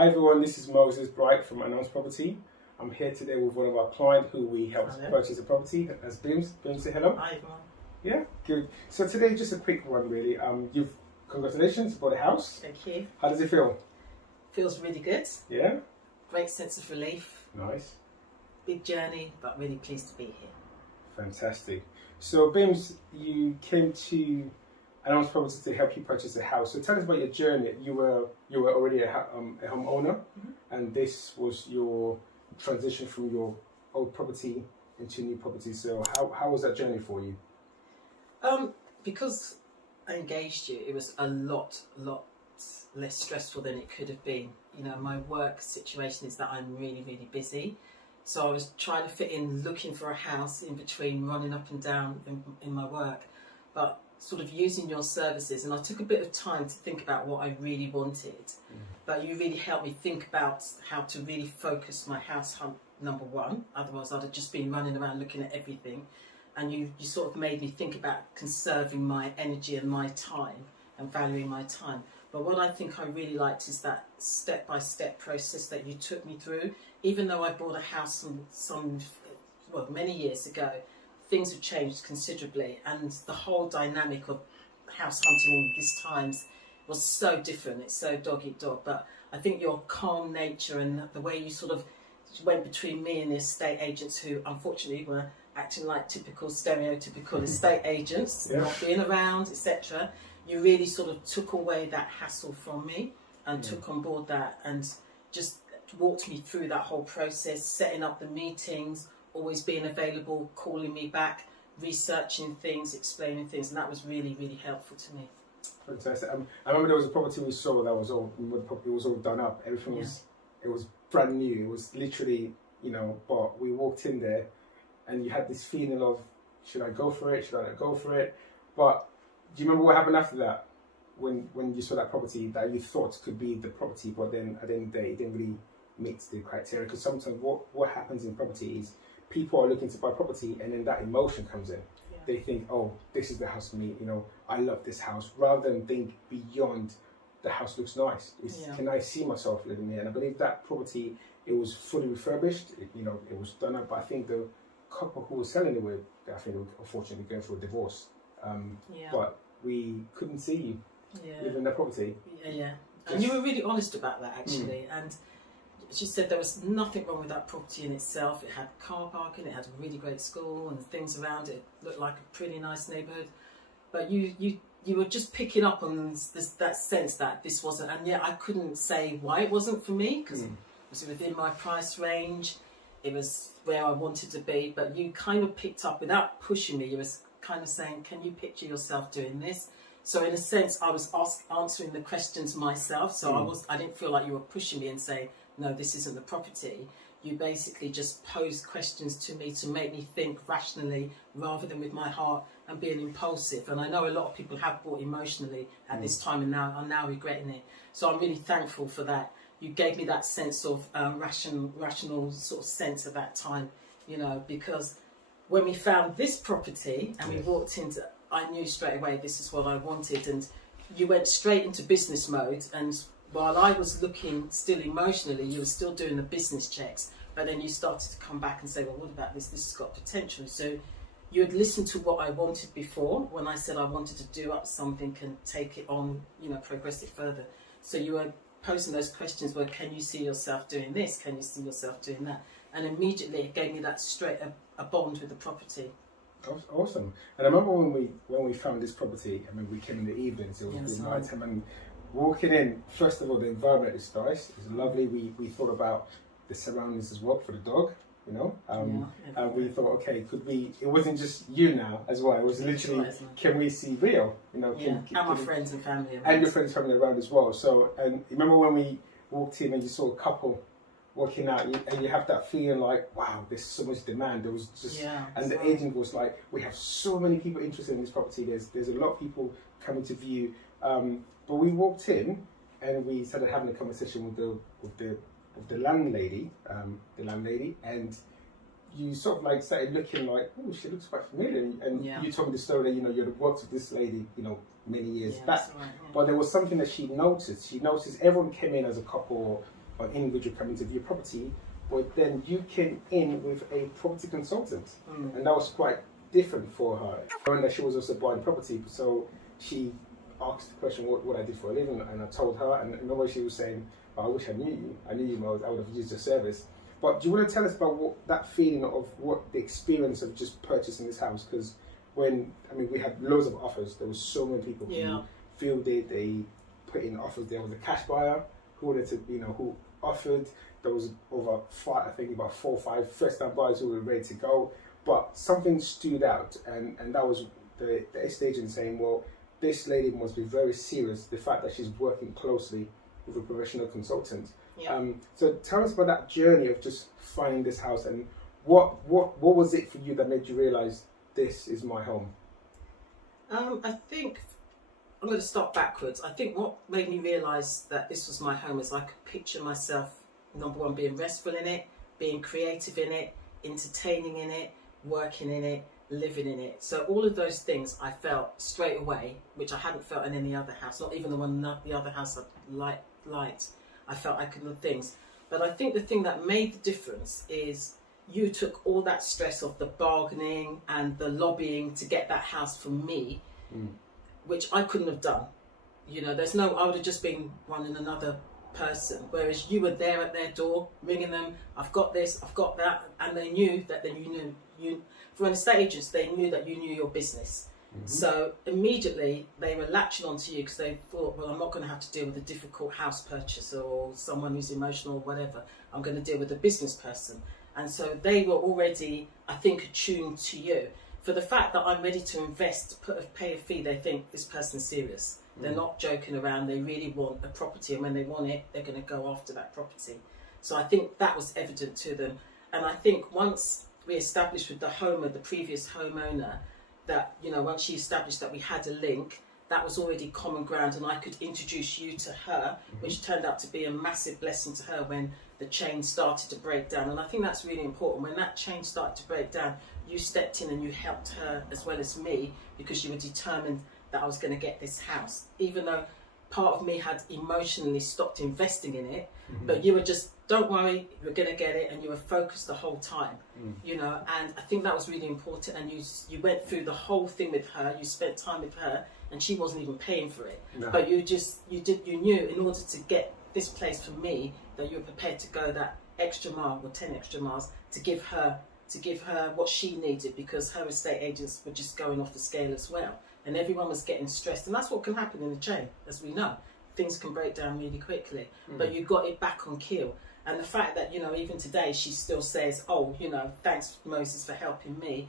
Hi everyone, this is Moses Bright from Announced Property. I'm here today with one of our clients who we helped purchase a property. That's Bims. Bims, say hello. Hi everyone. Yeah, good. So today, just a quick one really. Congratulations, bought a house. Thank you. How does it feel? Feels really good. Yeah? Great sense of relief. Nice. Big journey, but really pleased to be here. Fantastic. So Bims, you came to Announced Property to help you purchase a house. So tell us about your journey. You were already a homeowner, and this was your transition from your old property into new property. So how was that journey for you? Because I engaged you, it was a lot less stressful than it could have been. You know, my work situation is that I'm really busy. So I was trying to fit in looking for a house in between running up and down in my work, but sort of using your services, and I took a bit of time to think about what I really wanted, but you really helped me think about how to really focus my house hunt, number one. Otherwise I'd have just been running around looking at everything, and you sort of made me think about conserving my energy and my time and valuing my time. But what I think I really liked is that step-by-step process that you took me through. Even though I bought a house many years ago, things have changed considerably, and the whole dynamic of house hunting in these times was so different. It's so dog eat dog, but I think your calm nature and the way you sort of went between me and the estate agents, who unfortunately were acting like typical stereotypical estate agents, not being around, etc. You really sort of took away that hassle from me and took on board that, and just walked me through that whole process, setting up the meetings, always being available, calling me back, researching things, explaining things, and that was really helpful to me. Fantastic. I remember there was a property we saw that was all done up. Everything was brand new. It was literally, but we walked in there and you had this feeling of, should I go for it? Should I not go for it? But do you remember what happened after that? When you saw that property that you thought could be the property, but then at the end of the day, it didn't really meet the criteria? Because sometimes what happens in property is people are looking to buy property, and then that emotion comes in. Yeah. They think, oh, this is the house for me. I love this house, rather than think beyond the house looks nice. Can I see myself living there? And I believe that property, it was fully refurbished. It was done up. But I think the couple who was selling it with, I think, they were unfortunately going through a divorce. But we couldn't see you living in that property. Yeah. And you were really honest about that, actually. And she said there was nothing wrong with that property in itself. It had car parking, it had a really great school and things around it. It looked like a pretty nice neighbourhood. But you were just picking up on that sense that this wasn't, and yet I couldn't say why it wasn't for me, because it was within my price range, it was where I wanted to be. But you kind of picked up, without pushing me, you was kind of saying, can you picture yourself doing this? So in a sense, I was answering the questions myself. So I didn't feel like you were pushing me and say, no, this isn't the property. You basically just posed questions to me to make me think rationally rather than with my heart and being impulsive. And I know a lot of people have bought emotionally at this time and are now regretting it. So I'm really thankful for that. You gave me that sense of rational sort of sense at that time, because when we found this property and we walked into, I knew straight away this is what I wanted. And you went straight into business mode, and while I was looking still emotionally, you were still doing the business checks, but then you started to come back and say, well, what about this? This has got potential. So you had listened to what I wanted before when I said I wanted to do up something and take it on, progress it further. So you were posing those questions where, can you see yourself doing this? Can you see yourself doing that? And immediately it gave me that straight a bond with the property. Awesome. And I remember when we found this property, we came in the evenings, it was good night time, and walking in, first of all, the environment is nice, it's lovely. We thought about the surroundings as well for the dog, and we thought, okay, it wasn't just you now as well, it was literally, can we see Rio? And my friends and family around. And your friends and family around as well. So, and remember when we walked in and you saw a couple walking out, and you have that feeling like, wow, there's so much demand. There was just, and the agent was like, we have so many people interested in this property. There's a lot of people coming to view. But we walked in and we started having a conversation with the landlady, and you sort of like started looking like, oh, she looks quite familiar. And you told me the story that you'd worked with this lady, many years back. Right, but there was something that she noticed. She noticed everyone came in as a couple an individual coming to view property, but then you came in with a property consultant, and that was quite different for her. And that she was also buying property, so she asked the question what I did for a living, and I told her, and remember she was saying, oh, I wish I knew you. I would have used your service. But do you want to tell us about that feeling of what the experience of just purchasing this house? Because we had loads of offers. There was so many people who feel they put in offers. There was a cash buyer who wanted to, who offered. There was about 4 or 5 first-time buyers who were ready to go. But something stood out, and that was the estate agent saying, well, this lady must be very serious. The fact that she's working closely with a professional consultant. Yeah. So tell us about that journey of just finding this house, and what was it for you that made you realise this is my home? I think I'm going to start backwards. I think what made me realise that this was my home is I could picture myself, number one, being restful in it, being creative in it, entertaining in it, working in it, living in it. So all of those things I felt straight away, which I hadn't felt in any other house, not even the other house I liked. I felt I could do things. But I think the thing that made the difference is you took all that stress of the bargaining and the lobbying to get that house for me, which I couldn't have done. I would have just been running another person, whereas you were there at their door, ringing them, I've got this, I've got that, and they knew that for an estate agents, they knew that you knew your business. So immediately they were latching onto you because they thought, well, I'm not going to have to deal with a difficult house purchaser or someone who's emotional or whatever. I'm going to deal with a business person. And so they were already, I think, attuned to you. For the fact that I'm ready to invest, pay a fee, they think this person's serious. They're not joking around. They really want a property, and when they want it, they're going to go after that property. So I think that was evident to them. And I think once we established with the previous homeowner, that, once she established that we had a link, that was already common ground, and I could introduce you to her, which turned out to be a massive blessing to her when the chain started to break down. And I think that's really important. When that chain started to break down, you stepped in and you helped her as well as me, because you were determined that I was going to get this house, even though part of me had emotionally stopped investing in it, but you were just, don't worry, we're going to get it, and you were focused the whole time, and I think that was really important. And you went through the whole thing with her, you spent time with her, and she wasn't even paying for it, but you knew in order to get this place for me that you were prepared to go that extra mile or 10 extra miles to give her what she needed, because her estate agents were just going off the scale as well, and everyone was getting stressed. And that's what can happen in a chain, as we know. Things can break down really quickly, but you got it back on keel. And the fact that, even today she still says, oh, thanks Moses for helping me.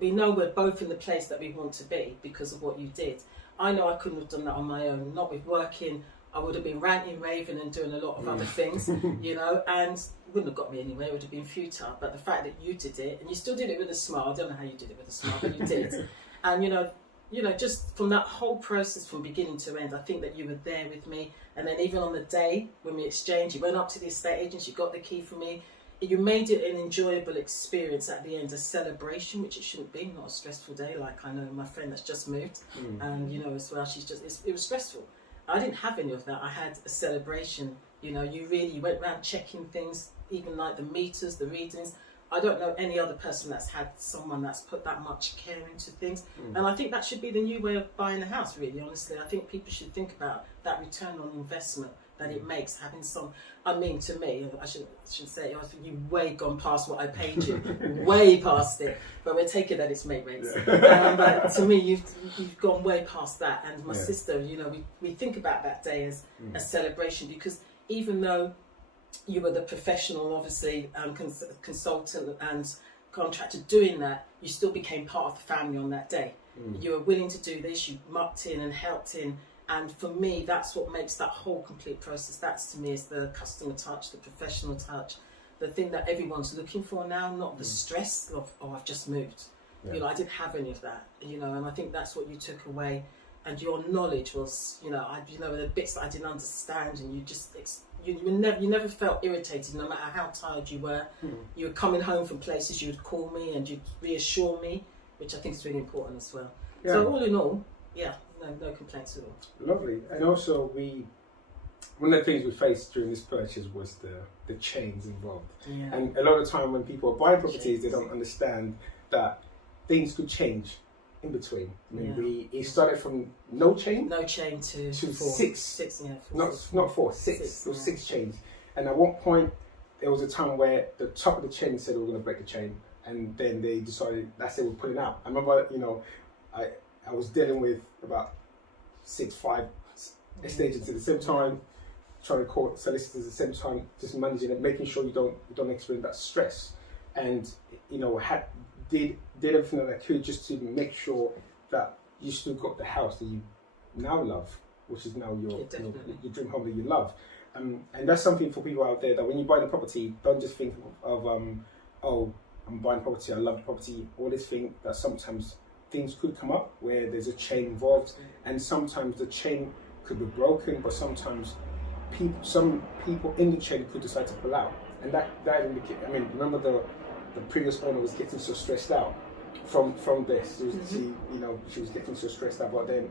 We know we're both in the place that we want to be because of what you did. I know I couldn't have done that on my own, not with working. I would have been ranting, raving and doing a lot of other things, and wouldn't have got me anywhere. It would have been futile. But the fact that you did it, and you still did it with a smile, I don't know how you did it with a smile, but you did. And just from that whole process from beginning to end, I think that you were there with me. And then even on the day when we exchanged, you went up to the estate agents, you got the key for me. You made it an enjoyable experience at the end, a celebration, which it shouldn't be, not a stressful day, like I know my friend that's just moved, and as well, it was stressful. I didn't have any of that. I had a celebration. You went around checking things, even like the meters, the readings. I don't know any other person that's had someone that's put that much care into things. And I think that should be the new way of buying a house, really, honestly. I think people should think about that return on investment that it makes, having to me, I should say, you've way gone past what I paid you, way past it, but we're taking that it's mate rates. But to me, you've gone way past that. And my sister, we think about that day as a celebration, because even though you were the professional, obviously, consultant and contractor doing that, you still became part of the family on that day. You were willing to do this, you mucked in and helped in. And for me, that's what makes that whole complete process. That's, to me, is the customer touch, the professional touch, the thing that everyone's looking for now, not the stress of, oh, I've just moved. I didn't have any of that, and I think that's what you took away. And your knowledge was, the bits that I didn't understand, and you just, you never felt irritated, no matter how tired you were. You were coming home from places, you would call me and you'd reassure me, which I think is really important as well. So all in all, no complaints at all. Lovely. And also one of the things we faced during this purchase was the chains involved. Yeah. And a lot of the time when people are buying properties, they don't understand that things could change in between. I mean, it started from no chain to four. Six. Yeah, Not four, six. It was 6 chains. And at one point, there was a time where the top of the chain said we were going to break the chain, and then they decided that's it, we're pulling out. I remember, I was dealing with about 5 estate agents at the same time, trying to call solicitors at the same time, just managing it, making sure you don't experience that stress, and did everything that I could just to make sure that you still got the house that you now love, which is now your dream home that you love. And that's something for people out there, that when you buy the property, don't just think of oh, I'm buying property, I love the property. Always think that sometimes things could come up where there's a chain involved, and sometimes the chain could be broken, but sometimes some people in the chain could decide to pull out, and that indicates. I mean, remember the previous owner was getting so stressed out from this. She was getting so stressed out, but then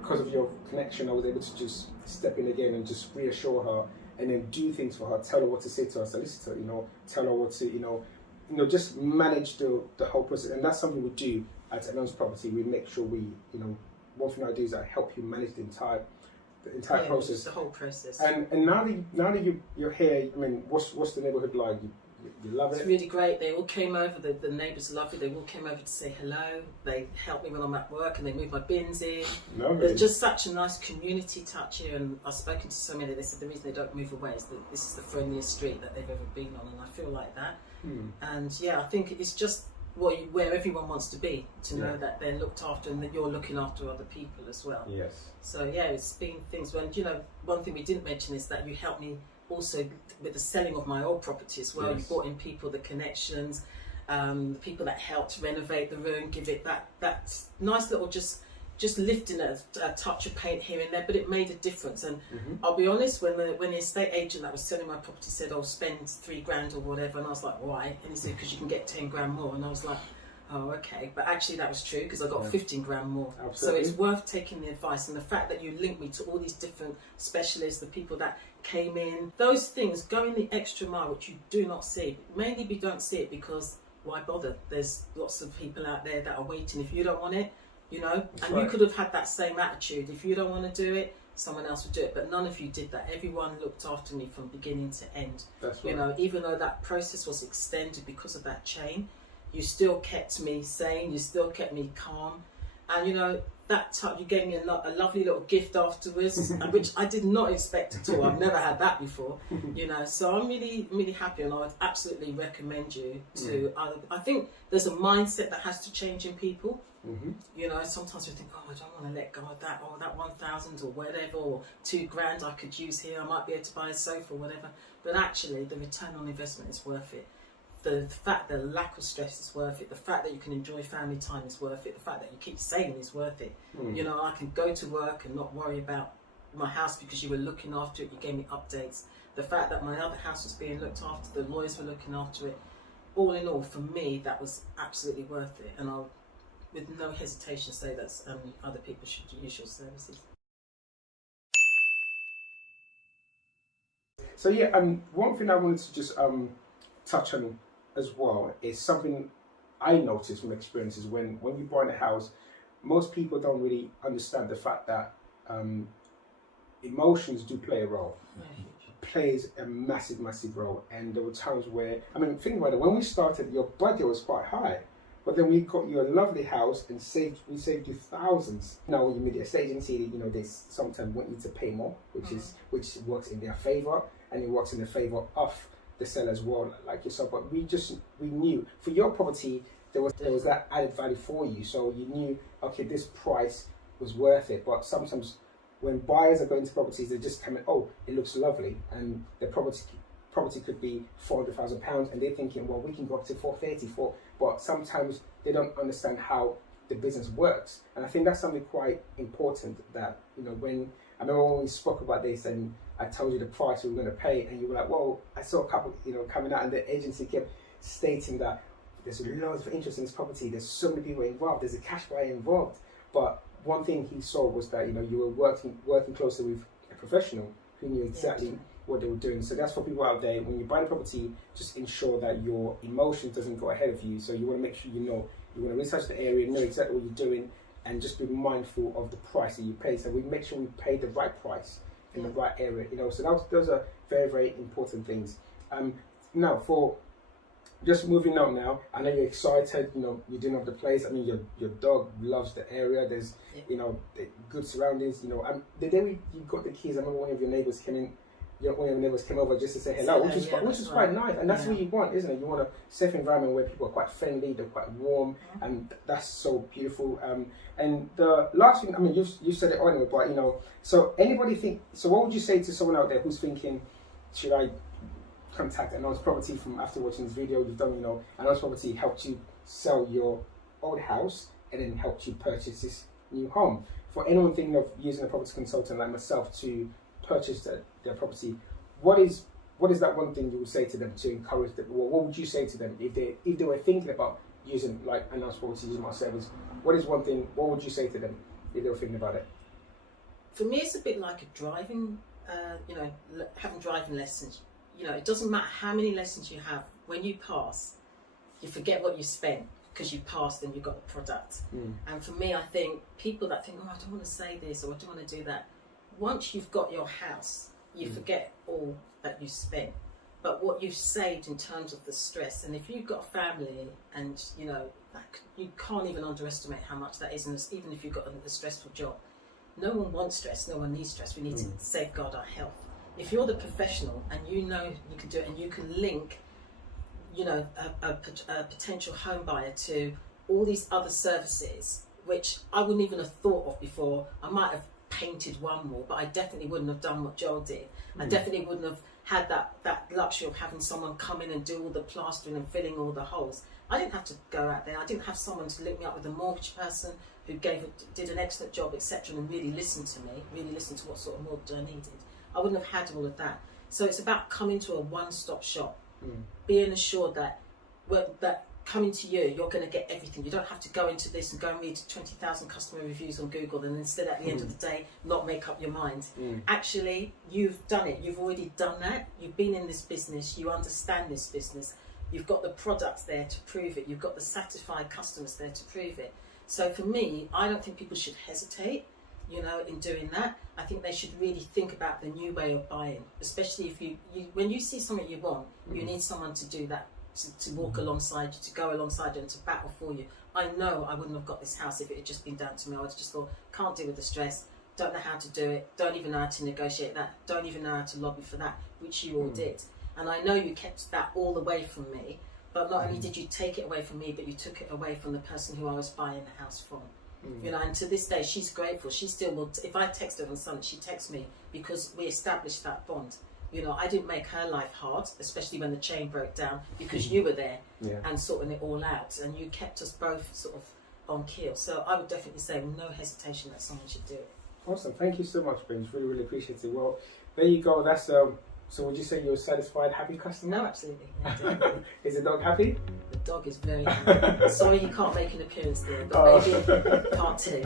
because of your connection, I was able to just step in again and just reassure her, and then do things for her, tell her what to say to her solicitor, tell her what to, just manage the whole process. And that's something we do at Elon's Property. We make sure we, one thing I do is I help you manage the entire process. The whole process. And now that you're here, I mean, what's the neighbourhood like? You love it? It's really great. They all came over, the neighbours love it. They all came over to say hello. They help me when I'm at work, and they move my bins in. Lovely. There's just such a nice community touch here, and I've spoken to so many. They said the reason they don't move away is that this is the friendliest street that they've ever been on, and I feel like that. And yeah, I think it's just where everyone wants to be, to know that they're looked after and that you're looking after other people as well. Yes. So yeah, it's been things when, one thing we didn't mention is that you helped me also with the selling of my old property as well. Yes. You brought in people, the connections, the people that helped renovate the room, give it that nice little just lifting a touch of paint here and there, but it made a difference. And I'll be honest, when the estate agent that was selling my property said, "Oh, spend $3,000 or whatever," and I was like, "Why?" And he said, "Because you can get 10 grand more." And I was like, "Oh, okay." But actually that was true, because I got 15 grand more. Absolutely. So it's worth taking the advice, and the fact that you linked me to all these different specialists, the people that came in, those things, going the extra mile, which you do not see. Mainly we don't see it because why bother? There's lots of people out there that are waiting. If you don't want it, and right. You could have had that same attitude. If you don't want to do it, someone else would do it. But none of you did that. Everyone looked after me from beginning to end. That's right. Even though that process was extended because of that chain, you still kept me sane. You still kept me calm. And that time you gave me a lovely little gift afterwards, which I did not expect at all. I've never had that before. So I'm really, really happy, and I would absolutely recommend you to other. I think there's a mindset that has to change in people. Sometimes we think, "Oh, I don't want to let go of that, or that 1,000 or whatever, or $2,000 I could use here. I might be able to buy a sofa or whatever." But actually, the return on investment is worth it. The fact that the lack of stress is worth it. The fact that you can enjoy family time is worth it. The fact that you keep saving is worth it. I can go to work and not worry about my house because you were looking after it. You gave me updates. The fact that my other house was being looked after, the lawyers were looking after it. All in all, for me, that was absolutely worth it. And I'll, with no hesitation, say that other people should use your services. So one thing I wanted to just touch on as well is something I noticed from experiences when you buy a house. Most people don't really understand the fact that emotions do play a role. Plays a massive role. And there were times where, think about it, when we started, your budget was quite high, but then we got you a lovely house and we saved you thousands. Now when you meet the estate agency, they sometimes want you to pay more, which works in their favour, and it works in the favour of the seller as well, like yourself. But we knew for your property there was that added value for you, so you knew, okay, this price was worth it. But sometimes when buyers are going to properties, they just come in, "Oh, it looks lovely," and the property could be £400,000, and they're thinking, "Well, we can go up to 430." But sometimes they don't understand how the business works, and I think that's something quite important. That when I remember when we spoke about this, and I told you the price we were going to pay, and you were like, "Well, I saw a couple, coming out," and the agency kept stating that there's loads of interest in this property. There's so many people involved. There's a cash buyer involved. But one thing he saw was that you were working closely with a professional, who knew exactly what they were doing. So that's for people out there. When you buy the property, just ensure that your emotions doesn't go ahead of you. So you want to make sure you want to research the area, know exactly what you're doing, and just be mindful of the price that you pay. So we make sure we pay the right price in the right area. So those are very, very important things. Now for just moving on now, I know you're excited, you're doing up the place. I mean, your dog loves the area. There's, good surroundings, the day you got the keys, I remember one of your neighbours came in, one of your neighbours came over just to say hello, which is quite nice. And that's what you want, isn't it? You want a safe environment where people are quite friendly, they're quite warm, and that's so beautiful. And the last thing, I mean, you said it anyway, but, so what would you say to someone out there who's thinking, should I contact Anon's Property from after watching this video? You've done, Anon's Property helped you sell your old house and then helped you purchase this new home. For anyone thinking of using a property consultant like myself to purchase their property, what is that one thing you would say to them to encourage them? What would you say to them if they were thinking about using like Anon's Property, using my service? What would you say to them if they were thinking about it? For me, it's a bit like a driving, having driving lessons. It doesn't matter how many lessons you have. When you pass, you forget what you spent because you passed and you got the product. And for me, I think people that think, I don't want to say this or I don't want to do that. Once you've got your house, you forget all that you spent, but what you've saved in terms of the stress. And if you've got a family and, you can't even underestimate how much that is. And even if you've got a stressful job, no one wants stress, no one needs stress. We need to safeguard our health. If you're the professional and you can do it and you can link, a potential home buyer to all these other services, which I wouldn't even have thought of before. I might have painted one wall, but I definitely wouldn't have done what Joel did. I definitely wouldn't have had that luxury of having someone come in and do all the plastering and filling all the holes. I didn't have to go out there. I didn't have someone to link me up with a mortgage person who did an excellent job, etc., and really listened to me, really listened to what sort of mortgage I needed. I wouldn't have had all of that. So it's about coming to a one-stop shop, being assured that coming to you, you're going to get everything. You don't have to go into this and go and read 20,000 customer reviews on Google and instead at the end of the day not make up your mind. Actually, you've done it. You've already done that. You've been in this business. You understand this business. You've got the products there to prove it. You've got the satisfied customers there to prove it. So for me, I don't think people should hesitate, in doing that. I think they should really think about the new way of buying, especially if when you see something you want, you need someone to do that, to walk alongside you, to go alongside you and to battle for you. I know I wouldn't have got this house if it had just been down to me. I would have just thought, can't deal with the stress, don't know how to do it, don't even know how to negotiate that, don't even know how to lobby for that, which you all did. And I know you kept that all away from me, but not only did you take it away from me, but you took it away from the person who I was buying the house from. And to this day, she's grateful. She still will, if I text her on Sunday, she texts me because we established that bond. I didn't make her life hard, especially when the chain broke down, because you were there and sorting it all out, and you kept us both sort of on keel. So I would definitely say no hesitation that someone should do it. Awesome. Thank you so much, Ben. Really, really appreciate it. Well, there you go. That's so would you say you're a satisfied, happy customer? No, absolutely. Yeah, is the dog happy? The dog is very happy. Sorry you can't make an appearance there, but maybe part two.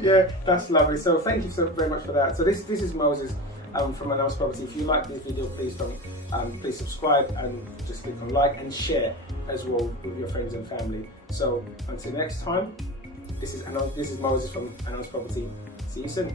Yeah, that's lovely. So thank you so very much for that. So this is Moses from Anon's Property. If you like this video, please please subscribe and just click on like and share as well with your friends and family. So until next time, this is Moses from Anon's Property. See you soon.